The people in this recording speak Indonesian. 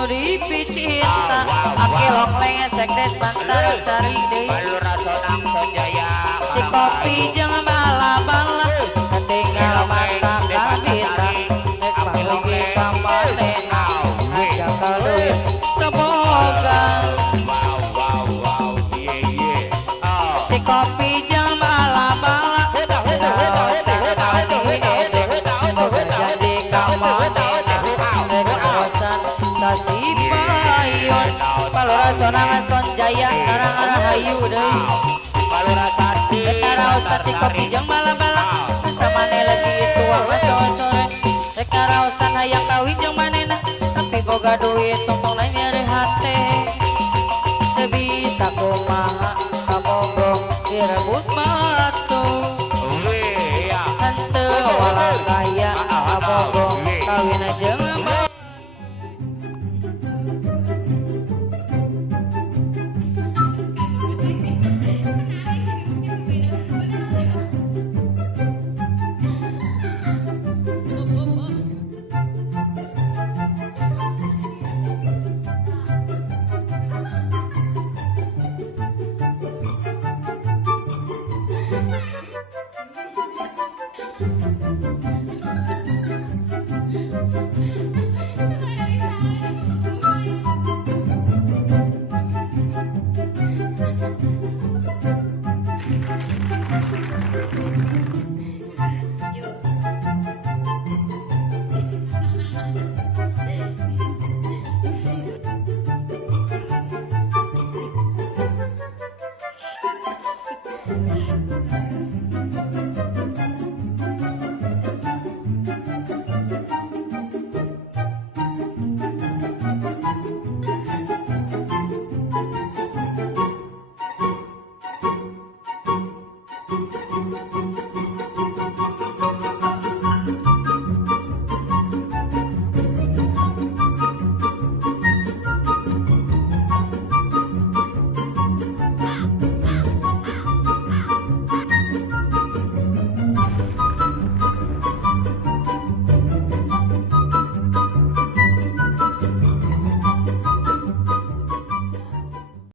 nu dipicinta aki longleng sekdes bantar sari deui balura sonang sonjaya cik kopi jeung bala-bala ketinggal mata kabita nek parugi ka manehna ajak ka duit teu boga cik kopi jeung bala-bala jadi ka manehna nek bosan sasipayon balura sonang sonjaya arang-arang hayu deui balura sati Karaosan cik kopi jeung bala-bala samane lagi tuang atau sore karaosan hayang kawin jeung manehna tapi boga duit tong nyeri hate teu bisa kumaha kabogoh direbut batu henteu walang kaya kabogoh kawin jeung